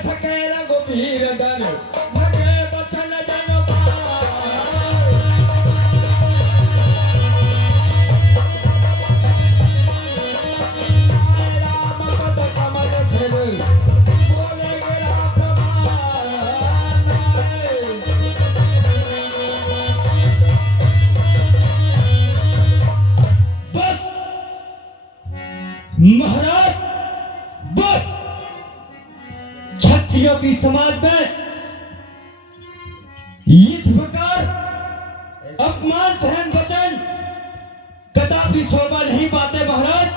सके रघुबीर डर लगे बचन जन राम पद कमल छिर बोले राम बस महाराज बस क्षत्रियों की समाज में इस प्रकार अपमान सहन वचन कदापि शोभा नहीं पाते महाराज।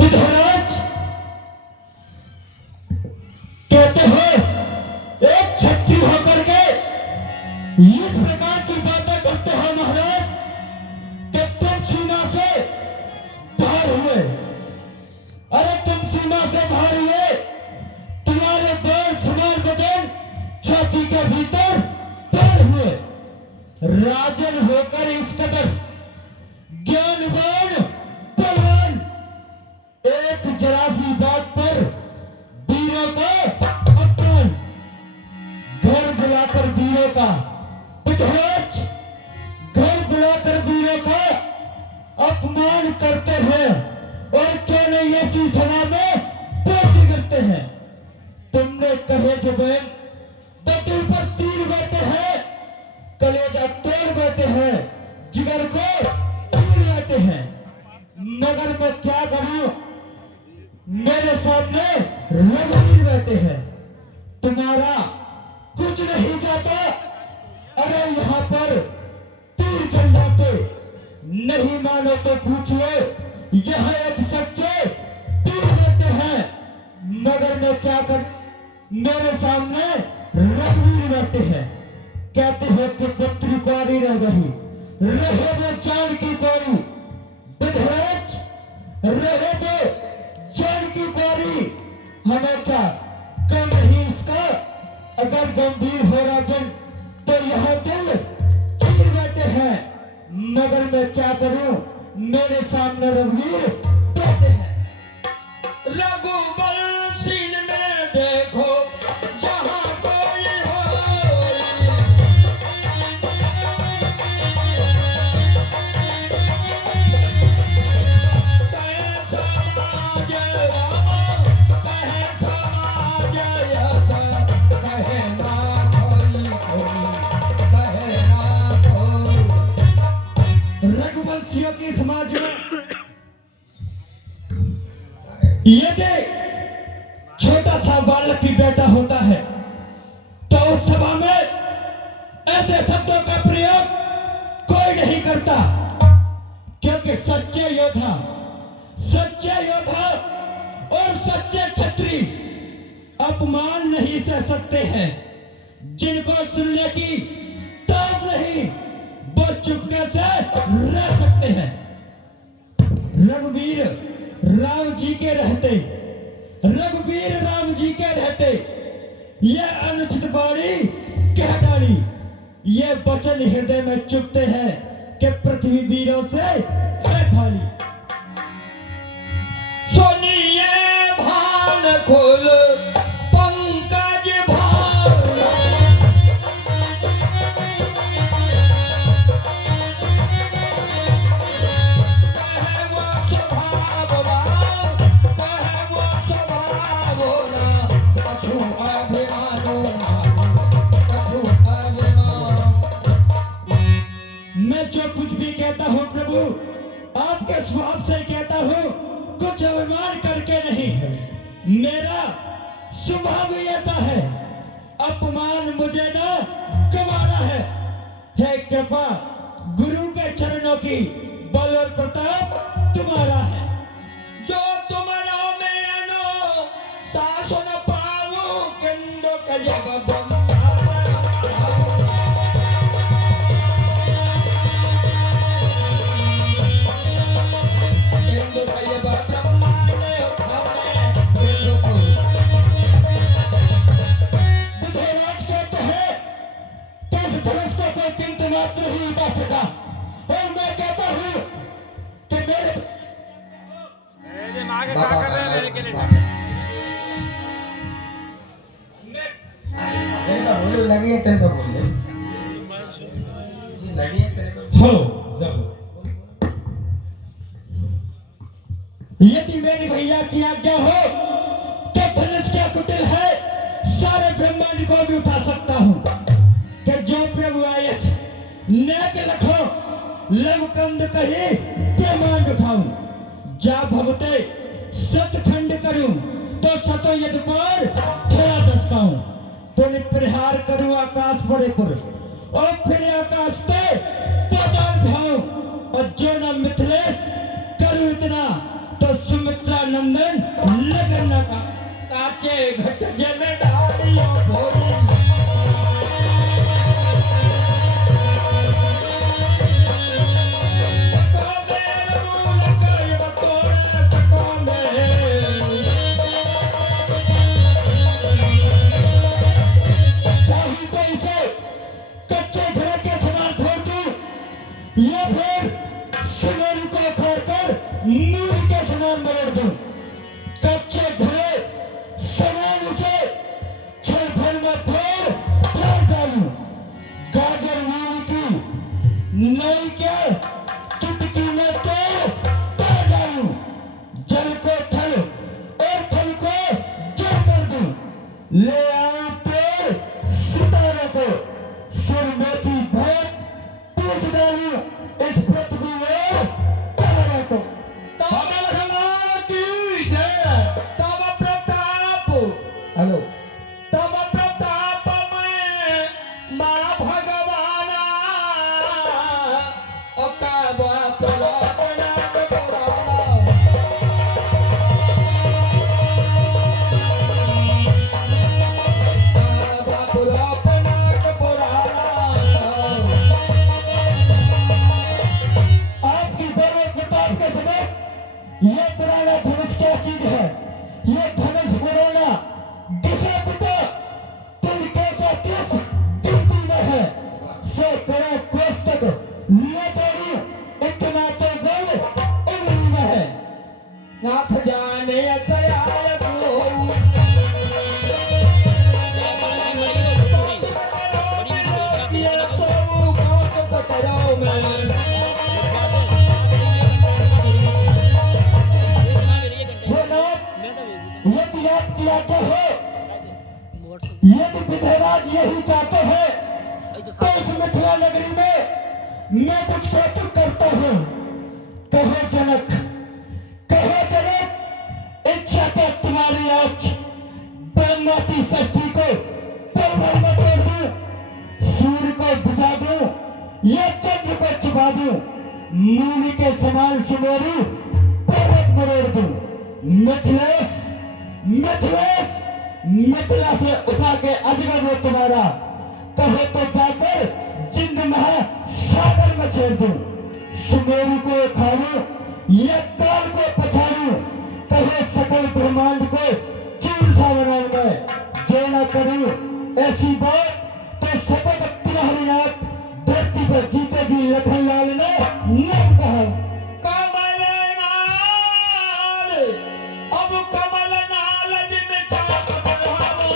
विधराज कहते हो एक क्षत्रिय होकर के इस प्रकार की बातें करते हो महाराज कि तुम सीमा से बाहर हुए। अरे तुम सीमा से बाहर हुए, तुम्हारे पैर समान वजन छाती के भीतर पैर हुए। राजन होकर इस कदर ज्ञानवान पहलवान एक जरा सी बात पर वीरों का अपमान, घर बुलाकर वीरों का विध्वंस, घर बुलाकर वीरों का अपमान करते हैं और क्या नहीं ऐसी सभा में बेइज्जती करते हैं। तुमने कहे जुबैन बतुल पर तीर बैठे हैं, कलेजा तोड़ बैठे हैं, जिगर को तीर बैठे हैं, मगर मैं क्या करूं, मेरे सामने रघुवीर बैठे हैं, तुम्हारा कुछ नहीं जाता। अरे यहाँ पर तीर चल जाते, नहीं मानो तो पूछिए, यहाँ एक सच्चे तीर देते हैं, मगर मैं क्या कर, मेरे सामने रघुवीर बैठे हैं। कहते हो कि पुत्री कुंवारी रह गई, रहे वो जान की गोरी, विधराज रहे वो जान की गोरी, हमें क्या कम नहीं इसका। अगर गंभीर हो राजन तो यह दिल चीर बैठे हैं, मगर मैं क्या करूं, मेरे सामने रघुवीर बैठे हैं। रघुवंशी में देखो जहां कोई हो, कहे समाज राम, कहे समाज यश, कहे ना कोई कहे ना कोई। रघुवंशियों की समाज में यदि छोटा सा बालक भी बेटा होता है तो उस सभा में ऐसे शब्दों का प्रयोग कोई नहीं करता, क्योंकि सच्चे योद्धा और सच्चे क्षत्रिय अपमान नहीं सह सकते हैं। जिनको सुनने की ताब नहीं, वो चुपके से रह सकते हैं। रघुवीर राम जी के रहते, रघुवीर राम जी के रहते, ये अनुचित बाणी कह डाली, ये वचन हृदय में चुभते हैं कि पृथ्वी वीरों से है खाली। सुनिए भान खोल पंकज भान, कहे वो स्वभाववान, कहे वो स्वभावना, कछु अभिमानो कछु अभिमान। मैं जो कुछ भी कहता हूँ प्रभु, आपके स्वभाव से कहता हूँ, कुछ अभिमान करके नहीं। मेरा स्वभाव ही ऐसा है, अपमान मुझे ना गवाना है। हे कृपा गुरु के चरणों की, बल और प्रताप तुम्हारा है। जो तुम्हारा में अनो शासन पावो, किंदो कजब मात्र ही बा सका। और मैं कहता हूं कि आगे क्या कर रहे हैं मेरे के लिए तेरे को बोलो लगी है तेरे को बोले जी लगी है तेरे को हो देखो यदि मेरी भैया की आज्ञा हो तो धनुष क्या कुटिल है सारे ब्रह्मांड को भी उठा सकता हूँ कि जो प्रभु आयस नेक लखो लवकंद कही ब्रह्मांड उठाऊं जा भवते सतखंड करूं तो सतो यदि पर थोड़ा दसकाऊं पुण्य प्रहार करूं आकाश परे पर और फिर आकाश पे पाताल भाव और जो न मिथिलेश करूं इतना तो सुमित्रा नंदन लगन न का काचे घट जमे डालियों भोरी या फिर सुनेर को खोलकर नूर के समान मरोड़ दूं कच्चे घरे समान से क्षण भर में फेर डाल डालूं गाजर नूर की नई के चुटकी में तो डाल डालूं जल को थल और थल को जल कर दूं ले आऊं पेड़ सितारों को सुर में की भोट पूछ डालूं इस पृथ्वी में तारों को हमारा की जय तब प्रताप हेलो तब प्रताप में माँ भगवाना अकाबा पुराना ये पुराना धनुष क्या चीज है ये धनुष पुराना दिशा पिता तुम कैसा किस गिनती में है से करो कोष तक ये तेरी इतना तो गल उम्र में है नाथ जाने सयाय को यदि याद किया तो हो यदि विधेयराज यही चाहते हैं तो इस मिथिला नगरी में मैं कुछ कौतुक करता हूँ कहो जनक इच्छा का तुम्हारी आज ब्रह्मा की षष्ठी को पलवल में तोड़ दूं सूर्य को बुझा दूं या चंद्र को छुपा दूं मूली के समान सुमेरु पर्वत मरोड़ दूं मिथिलेश मिथिला से उठा के अजगर वो तुम्हारा कहे तो जाकर जिंद महासागर में छेड़ दूं सुमेरु को खाऊं या काल को पछाड़ूं कहे सकल ब्रह्मांड को चूर सा बनाऊंगा जो न करूं ऐसी बात तो शपथ तुम्हारी नाथ धरती पर जीते जी लखनलाल ने न कहा कमल नाल अब कमल नाल जिन चाप बढ़ावो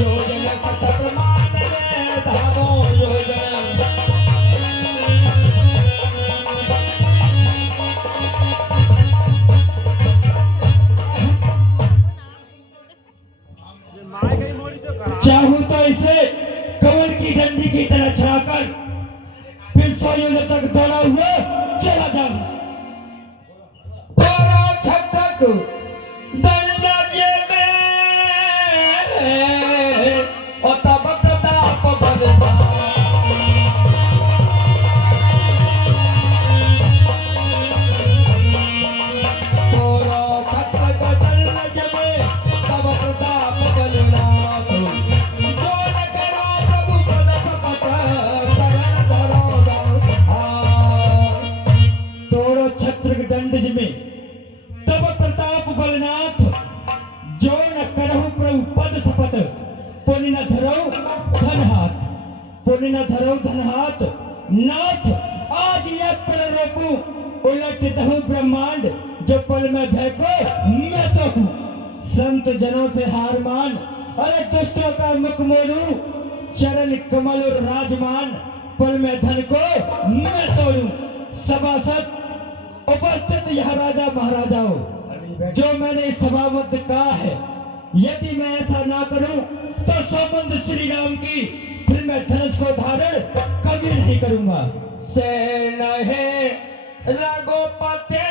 योजना सतत मान ले धामो योजना चाहूं तो इसे कमल की डंडी की तरह छाकर फिर 100 योजन तक दौड़ा हुआ चला जाऊं तोरा छतक दंडजे में ओ तब प्रताप बलवा तोरा छतक दंडजे में तब प्रताप बलवा जो न करो प्रभु पद शपथ करण धरो तोड़ो छत्र दंडज में तब प्रताप बलनाथ जो न करहु प्रभु पद शपथ पुण्य न धरो धन हाथ नाथ आज यह पल रोकूं उलट दहूं ब्रह्मांड जो पल में भयको मैं तो हूं संत जनों से हार मान अरे दुष्टों का मुख मोड़ूं चरण कमल और राजमान पल में धन को मैं तोड़ूं सभासद उपस्थित यह राजा महाराजाओं जो मैंने इस सभावत कहा है यदि मैं ऐसा ना करूं तो सौगंध श्री राम की फिर मैं धनुष को धारण कभी नहीं करूंगा से नहीं रघुपति